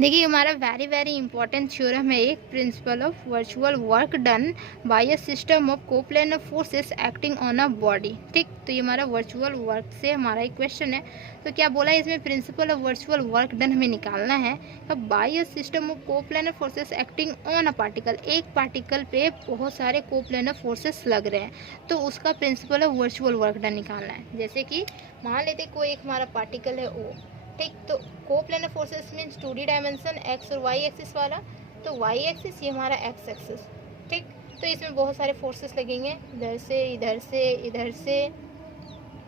देखिए हमारा very very important theorem है एक, principal of virtual work done bye a system of coplanar forces acting on a body. ठीक, तो ये हमारा वर्चुअल वर्क से हमारा एक क्वेश्चन है। तो क्या बोला है इसमें, principle of virtual work done हमें निकालना है by a system of coplanar forces acting on a particle. एक पार्टिकल पे बहुत सारे कोप्लेनर फोर्सेस लग रहे हैं, तो उसका principal of virtual work done निकालना है। जैसे कि मान लेते कोई एक हमारा पार्टिकल है ओ, ठीक, तो coplanar forces means 2D dimension x और वाई एक्सिस वाला, तो वाई एक्सिस ये हमारा एक्स एक्सिस। ठीक, तो इसमें बहुत सारे फोर्सेस लगेंगे, इधर से इधर से इधर से,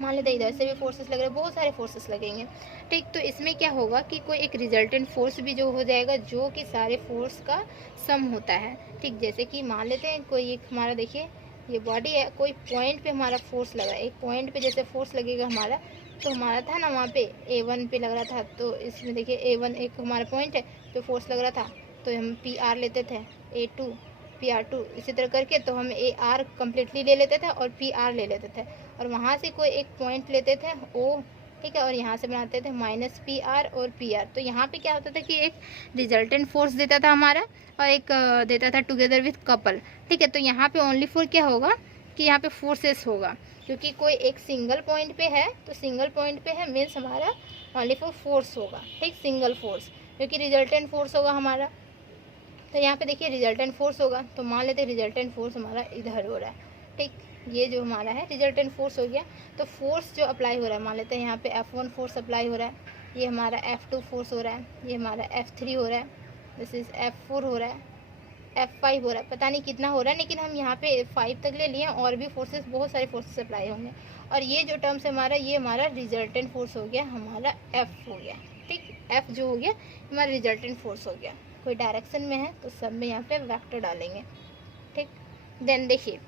मान लेते इधर से भी फोर्सेस लग रहे हैं, बहुत सारे फोर्सेस लगेंगे। ठीक, तो इसमें क्या होगा कि कोई एक रिजल्टेंट फोर्स भी जो हो जाएगा, जो कि सारे फोर्स का सम होता है। ठीक, जैसे कि मान लेते हैं कोई एक हमारा, देखिए ये बॉडी है, कोई पॉइंट पे हमारा फोर्स लगा, एक पॉइंट पे जैसे फोर्स लगेगा हमारा, तो हमारा था ना वहाँ पे A1 पे लग रहा था, तो इसमें देखिए A1 एक हमारा पॉइंट है तो फोर्स लग रहा था, तो हम PR लेते थे, A2 PR2 इसी तरह करके, तो हम AR कम्प्लीटली ले लेते थे और PR ले लेते थे, और वहाँ से कोई एक पॉइंट लेते थे O, ठीक है, और यहाँ से बनाते थे -PR और PR। तो यहाँ पे क्या होता था कि एक रिजल्टेंट फोर्स देता था हमारा और एक देता था टुगेदर विथ कपल। ठीक है, तो यहाँ पे ओनली फोर क्या होगा कि यहाँ पे फोर्सेस होगा, क्योंकि कोई एक सिंगल पॉइंट पे है, तो सिंगल पॉइंट पे है मीन्स हमारा ओनली फॉर फोर्स होगा। ठीक, सिंगल फोर्स, क्योंकि रिजल्टेंट फोर्स होगा हमारा। तो यहाँ पे देखिए रिजल्टेंट फोर्स होगा, तो मान लेते हैं रिजल्टेंट फोर्स हमारा इधर हो रहा है। ठीक, ये जो हमारा है रिजल्टेंट फोर्स हो गया। तो फोर्स जो अप्लाई हो रहा है, मान लेते हैं यहाँ पे F1 फोर्स अप्लाई हो रहा है, ये हमारा F2 फोर्स हो रहा है, ये हमारा F3 हो रहा है, दिस इज F4 हो रहा है, F5 हो रहा है, पता नहीं कितना हो रहा है, लेकिन हम यहाँ पे 5 तक ले लिए, और भी फोर्सेस, बहुत सारे फोर्सेस अप्लाई होंगे। और ये जो टर्म्स है हमारा, ये हमारा रिजल्टेंट फोर्स हो गया, हमारा F हो गया। ठीक, F जो हो गया हमारा रिजल्टेंट फोर्स हो गया। कोई डायरेक्शन में है तो सब में यहाँ पे वेक्टर डालेंगे। ठीक, देन देखिए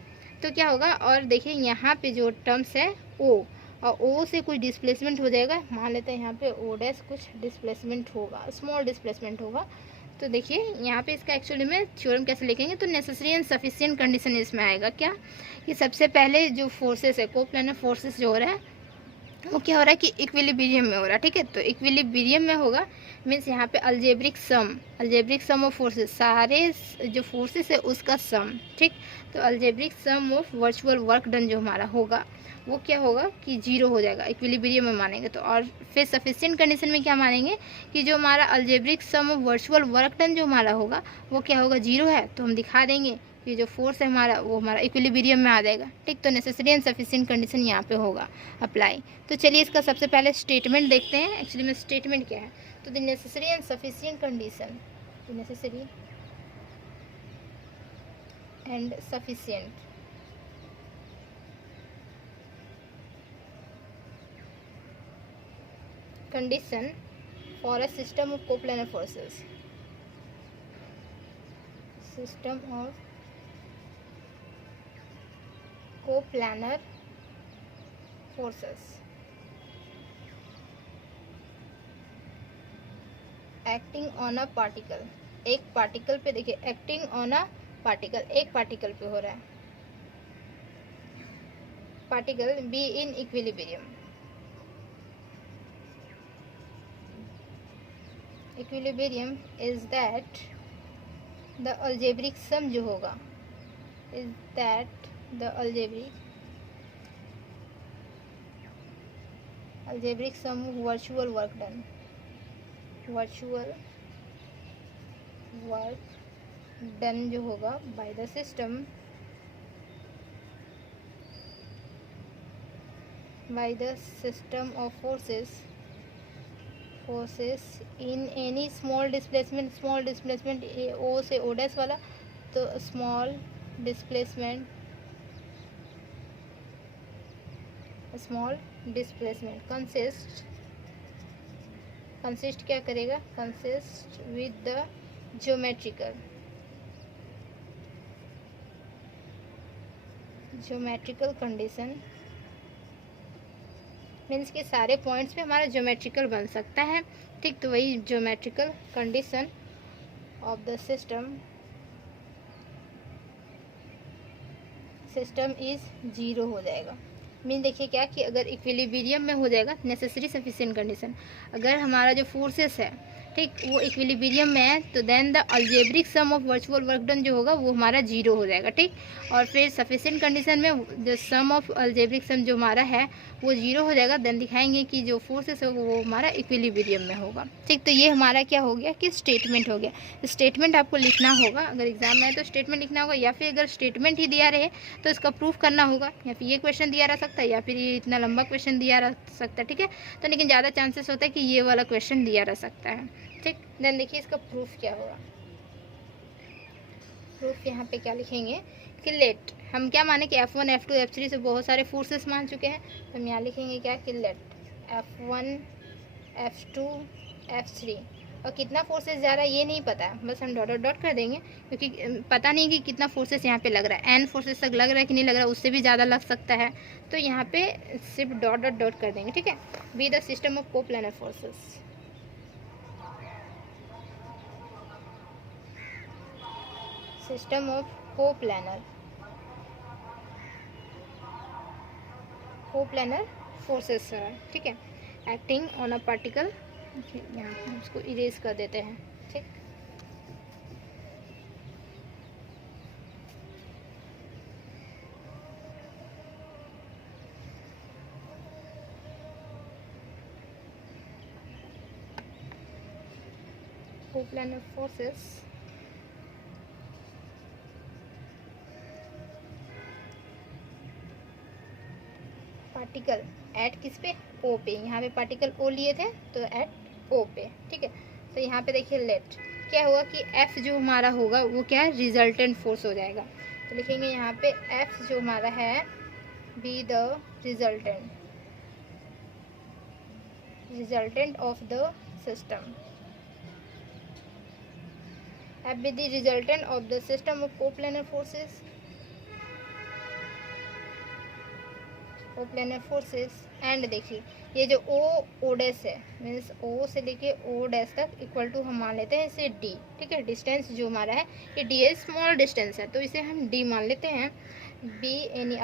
तो क्या होगा, और देखिए यहाँ पे जो टर्म्स है O, और O से कुछ डिस्प्लेसमेंट हो जाएगा, मान लेते हैं यहाँ पे O डैश कुछ डिस्प्लेसमेंट होगा, स्मॉल डिस्प्लेसमेंट होगा। तो देखिए यहाँ पे इसका एक्चुअली में थ्योरम कैसे लिखेंगे, तो नेसेसरी एंड सफिशिएंट कंडीशन इसमें आएगा क्या, कि सबसे पहले जो फोर्सेस है, कोप्लेनर फोर्सेस जो हो रहा है वो क्या हो रहा है कि इक्विलिब्रियम में हो रहा है। ठीक है, तो इक्विलिब्रियम में होगा मीन्स यहाँ पे अल्जेब्रिक सम ऑफ फोर्सेस, सारे जो फोर्सेस है उसका सम। ठीक, तो algebraic sum of virtual work done जो हमारा होगा वो क्या होगा कि 0 हो जाएगा, इक्विलिब्रियम में मानेंगे तो। और फिर सफिशिएंट कंडीशन में क्या मानेंगे कि जो हमारा algebraic sum of virtual work done जो हमारा होगा वो क्या होगा, 0 है, तो हम दिखा देंगे कि जो फोर्स है हमारा वो हमारा इक्विलिब्रियम में आ जाएगा। ठीक, तो नेसेसरी एंड सफिशिएंट कंडीशन यहाँ पे होगा अप्लाई। तो चलिए इसका सबसे पहले स्टेटमेंट देखते हैं, एक्चुअली में स्टेटमेंट क्या है। तो the necessary and sufficient condition, necessary and sufficient condition for a system of coplanar forces, system of coplanar forces acting on a particle। एक पार्टिकल पे देखिए, एक्टिंग ऑन अ पार्टिकल, एक पार्टिकल पे हो रहा है, particle be in equilibrium. Equilibrium is that the algebraic sum जो होगा, is that the algebraic sum virtual work done, virtual work done जो होगा by the system, by the system of forces in any small displacement O से O dash वाला, तो small displacement consist क्या करेगा, consist with the geometrical condition, means के सारे points पे हमारा ज्योमेट्रिकल बन सकता है। ठीक, तो वही geometrical condition of the system is 0 हो जाएगा। मीन देखिए क्या कि अगर इक्विलिब्रियम में हो जाएगा, नेसेसरी सफिशिएंट कंडीशन, अगर हमारा जो फोर्सेस है, ठीक, वो इक्विलिब्रियम में है, तो then the algebraic sum of virtual work done जो होगा वो हमारा 0 हो जाएगा। ठीक, और फिर सफिशिएंट कंडीशन में जो सम ऑफ अलजेब्रिक सम जो हमारा है वो 0 हो जाएगा। देन दिखाएंगे कि जो फोर्सेस होगा वो हमारा इक्विलिब्रियम में होगा। ठीक, तो ये हमारा क्या हो गया कि स्टेटमेंट हो गया। स्टेटमेंट आपको लिखना होगा, अगर एग्जाम में है तो स्टेटमेंट लिखना होगा, या फिर अगर स्टेटमेंट ही दिया रहे तो इसका प्रूफ करना होगा, या फिर ये क्वेश्चन दिया रह सकता है, या फिर ये इतना लंबा क्वेश्चन दिया रह सकता है। ठीक है, तो लेकिन ज़्यादा चांसेस होता है कि ये वाला क्वेश्चन दिया रह सकता है। ठीक, देन देखिए इसका प्रूफ क्या होगा। प्रूफ यहाँ पे क्या लिखेंगे कि लेट, हम क्या माने कि F1 F2 F3 से बहुत सारे फोर्सेस मान चुके हैं, तो हम यहाँ लिखेंगे क्या कि लेट F1 F2 F3, और कितना फोर्सेस जा रहा है ये नहीं पता है, बस हम डॉट डॉट डॉट कर देंगे, क्योंकि पता नहीं कि कितना फोर्सेस यहाँ पे लग रहा है, n फोर्सेस तक लग रहा है कि नहीं लग रहा है, उससे भी ज़्यादा लग सकता है, तो यहाँ पे सिर्फ डॉट डॉट डॉट कर देंगे। ठीक है, be the system of coplanar forces. System of coplanar forces. ठीक है, एक्टिंग ऑन अ पार्टिकल, यहाँ हम इसको इरेज कर देते हैं। ठीक, कोप्लानर फोर्सेस पार्टिकल एट किस पे, ओ पे, यहाँ पे पार्टिकल ओ लिए थे तो एट ओ पे। ठीक है, तो यहाँ पे देखिए लेट क्या होगा कि एफ जो हमारा होगा वो क्या है, रिजल्टेंट फोर्स हो जाएगा, तो लिखेंगे यहाँ पे एफ जो हमारा है be the resultant of the system, F be the resultant of the system of coplanar forces, coplanar forces. And देखिए ये जो ओ डैश है, मीन्स ओ से लेके ओ डैश तक इक्वल टू हम मान लेते हैं इसे डी। ठीक है, डिस्टेंस जो हमारा है ये डी है, स्मॉल डिस्टेंस है, तो इसे हम डी मान लेते हैं। Be any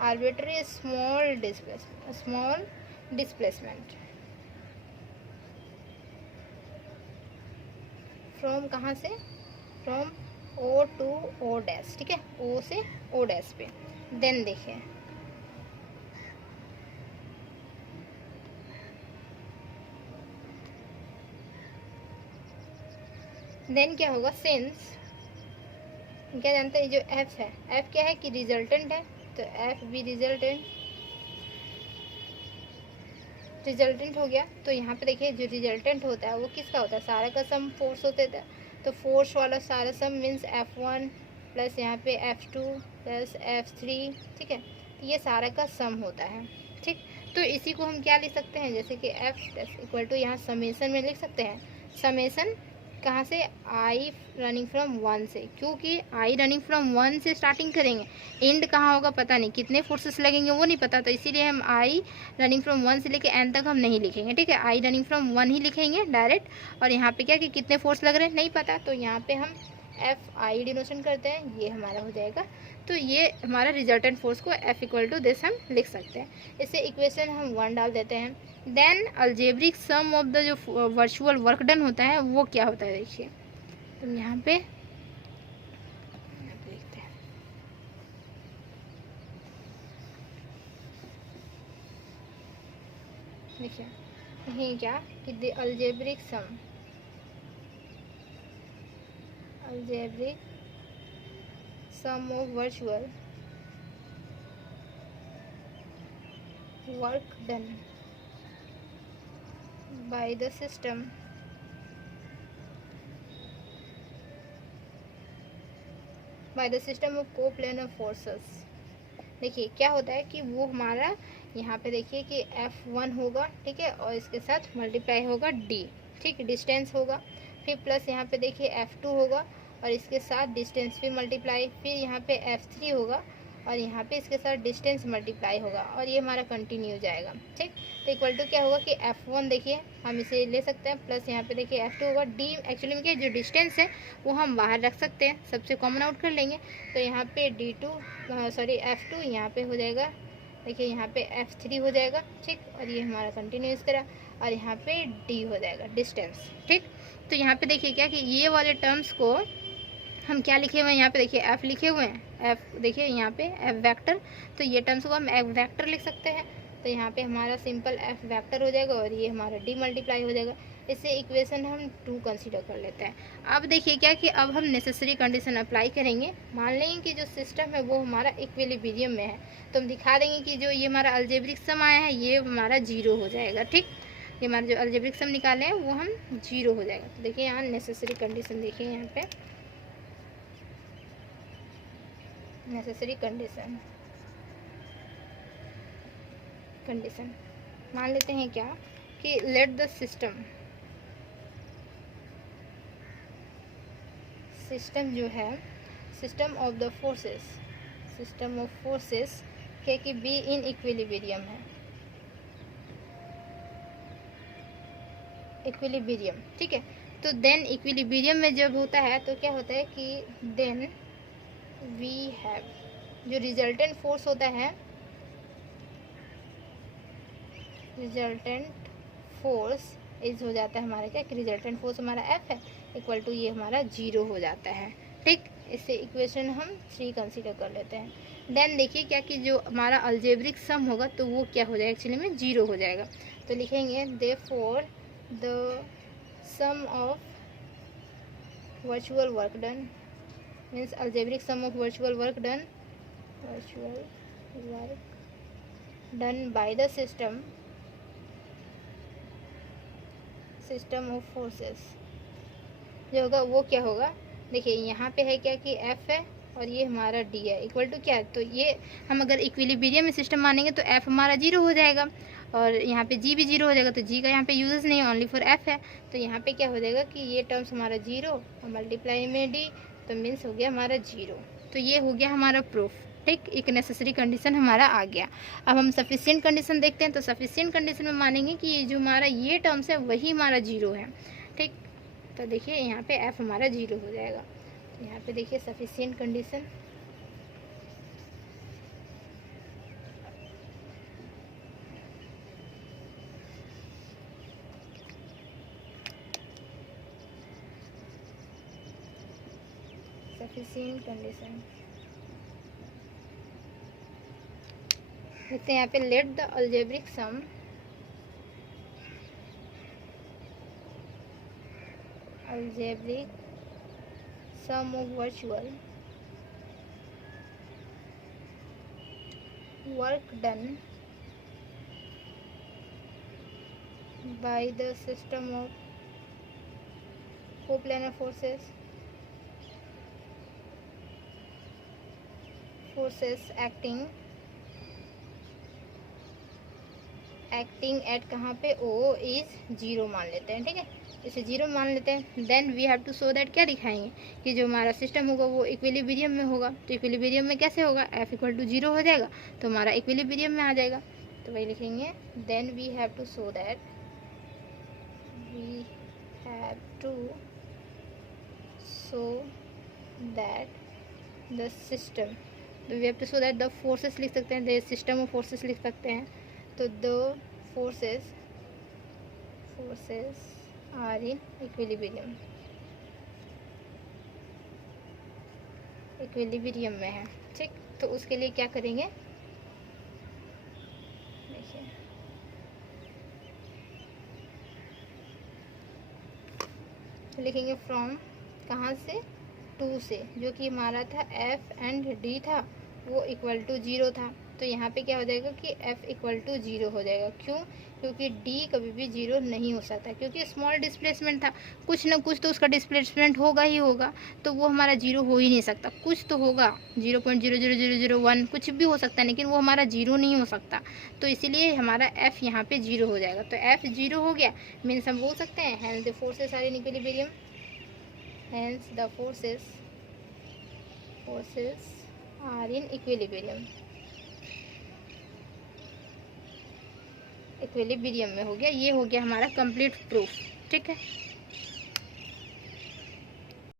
arbitrary small displacement from, कहाँ से, from O to O dash. ठीक है, ओ से ओ डैश पे। देन देखिए देन क्या होगा, सिंस क्या जानते हैं जो एफ है, एफ क्या है कि रिजल्टेंट है, तो एफ भी रिजल्टेंट हो गया। तो यहाँ पे देखिए जो रिजल्टेंट होता है वो किसका होता है, सारा का सम फोर्स होते थे, तो फोर्स वाला सारा सम मीन्स F1 प्लस यहाँ पे F2 प्लस F3। ठीक है, तो ये सारा का सम होता है। ठीक, तो इसी को हम क्या लिख सकते हैं, जैसे कि F इक्वल टू यहाँ समेसन में लिख सकते हैं, समेसन कहाँ से, आई रनिंग फ्रॉम 1 से, क्योंकि आई रनिंग फ्रॉम 1 से स्टार्टिंग करेंगे, एंड कहाँ होगा पता नहीं, कितने फोर्सेस लगेंगे वो नहीं पता, तो इसीलिए हम आई रनिंग फ्रॉम 1 से लेके एंड तक हम नहीं लिखेंगे। ठीक है, आई रनिंग फ्रॉम 1 ही लिखेंगे डायरेक्ट, और यहाँ पे क्या कि कितने फोर्स लग रहे हैं नहीं पता, तो यहाँ पे हम एफ आई डिनोशन करते हैं, ये हमारा हो जाएगा। तो ये हमारा रिजल्टेंट फोर्स को एफ इक्वल टू दिस हम लिख सकते हैं। इससे इक्वेशन हम 1 डाल देते हैं। Then algebraic sum of the जो वर्चुअल वर्क डन होता है वो क्या होता है, देखिए तो यहाँ पे देखते हैं, देखिए यही क्या कि the algebraic sum of virtual work done by the system of coplanar forces। देखिए क्या होता है कि वो हमारा यहाँ पे देखिए कि F1 होगा, ठीक है, और इसके साथ मल्टीप्लाई होगा D, ठीक, डिस्टेंस होगा, फिर प्लस यहाँ पे देखिए F2 होगा और इसके साथ डिस्टेंस भी मल्टीप्लाई, फिर यहाँ पे F3 होगा और यहाँ पे इसके साथ डिस्टेंस मल्टीप्लाई होगा, और ये हमारा कंटिन्यू जाएगा। ठीक, तो इक्वल टू क्या होगा कि F1 देखिए हम इसे ले सकते हैं, प्लस यहाँ पे देखिए F2 होगा। D एक्चुअली में क्या जो डिस्टेंस है वो हम बाहर रख सकते हैं, सबसे कॉमन आउट कर लेंगे, तो यहाँ पे F2 यहाँ पे हो जाएगा देखिए यहाँ पे F3 हो जाएगा, ठीक, और ये हमारा कंटिन्यूस करा, और यहाँ पे D हो जाएगा डिस्टेंस, ठीक। तो यहाँ पे देखिए क्या कि ये वाले टर्म्स को हम क्या लिखे हुए हैं, यहाँ पे देखिए F लिखे हुए हैं, F देखिए यहाँ पे F वेक्टर, तो ये टर्म्स को हम F वेक्टर लिख सकते हैं। तो यहाँ पे हमारा सिंपल F वेक्टर हो जाएगा और ये हमारा D मल्टीप्लाई हो जाएगा। इससे इक्वेशन हम 2 कंसीडर कर लेते हैं। अब देखिए क्या कि अब हम नेसेसरी कंडीशन अप्लाई करेंगे। मान लेंगे कि जो सिस्टम है वो हमारा इक्विलिब्रियम में है, तो हम दिखा देंगे कि जो ये हमारा अलजेब्रिक सम आया है ये हमारा 0 हो जाएगा, ठीक। ये हमारा जो अलजेब्रिक सम निकाले हैं वो हम 0 हो जाएगा। तो देखिए यहाँ नेसेसरी कंडीशन, देखिए यहाँ पे नेसेसरी कंडीशन मान लेते हैं क्या कि लेट द सिस्टम जो है, सिस्टम ऑफ फोर्सेस क्या कि बी इन इक्विलिब्रियम है, इक्विलिब्रियम, ठीक है। तो देन इक्विलिब्रियम में जब होता है तो क्या होता है कि देन वी हैव जो रिजल्टेंट फोर्स होता है, रिजल्टेंट फोर्स इज हो जाता है हमारा क्या कि रिजल्टेंट फोर्स हमारा F है इक्वल टू ये हमारा 0 हो जाता है, ठीक। इससे इक्वेशन हम 3 कंसीडर कर लेते हैं। देन देखिए क्या कि जो हमारा अलजेब्रिक सम होगा तो वो क्या हो जाएगा, एक्चुअली में 0 हो जाएगा। तो लिखेंगे therefore the sum of virtual work done means algebraic sum of virtual work done by the system of forces जो होगा वो क्या होगा, देखिए यहाँ पे है क्या कि F है और ये हमारा D है इक्वल टू क्या, तो ये हम अगर इक्विलिब्रियम में सिस्टम मानेंगे तो F हमारा 0 हो जाएगा और यहाँ पे G भी 0 हो जाएगा। तो G का यहाँ पे यूजेस नहीं, ओनली फॉर F है। तो यहाँ पे क्या हो जाएगा कि ये टर्म्स हमारा 0 और मल्टीप्लाई में D, तो मीन्स हो गया हमारा 0। तो ये हो गया हमारा प्रूफ, ठीक। एक नेसेसरी कंडीशन हमारा आ गया। अब हम सफिशिएंट कंडीशन देखते हैं। तो सफिशिएंट कंडीशन में मानेंगे कि ये जो हमारा ये टर्म्स है वही हमारा 0 है, ठीक। तो देखिए यहाँ पे F हमारा 0 हो जाएगा। तो यहाँ पे देखिए सफिशिएंट कंडीशन, देखते हैं यहाँ पे let the algebraic sum of virtual work done by the system of coplanar forces acting at कहाँ पे O is 0 मान लेते हैं, ठीक है। इसे 0 मान लेते हैं। Then we have to show that, क्या दिखाएंगे कि जो हमारा सिस्टम होगा वो इक्विलिब्रियम में होगा। तो इक्विलिब्रियम में कैसे होगा, F इक्वल टू 0 हो जाएगा तो हमारा इक्विलिब्रियम में आ जाएगा। तो वही लिखेंगे then we have to show that the system, तो we have to show that the forces लिख सकते हैं, द सिस्टम ऑफ फोर्सेस लिख सकते हैं। तो the forces are in equilibrium में है, ठीक। तो उसके लिए क्या करेंगे, देखिए लिखेंगे फ्रॉम कहाँ से, 2 से, जो कि हमारा था F एंड D था वो इक्वल टू 0 था। तो यहाँ पे क्या हो जाएगा कि F इक्वल टू 0 हो जाएगा। क्यों, क्योंकि D कभी भी 0 नहीं हो सकता, क्योंकि स्मॉल डिस्प्लेसमेंट था, कुछ ना कुछ तो उसका डिस्प्लेसमेंट होगा ही होगा, तो वो हमारा 0 हो ही नहीं सकता। कुछ तो होगा, 0.00001 कुछ भी हो सकता है, लेकिन वो हमारा 0 नहीं हो सकता। तो इसीलिए हमारा F यहाँ पे 0 हो जाएगा। तो F 0 हो गया, मीन्स हम बोल सकते हैं hence the forces are in equilibrium, hence the forces are in equilibrium में हो गया। ये हो गया हमारा कंप्लीट प्रूफ, ठीक है।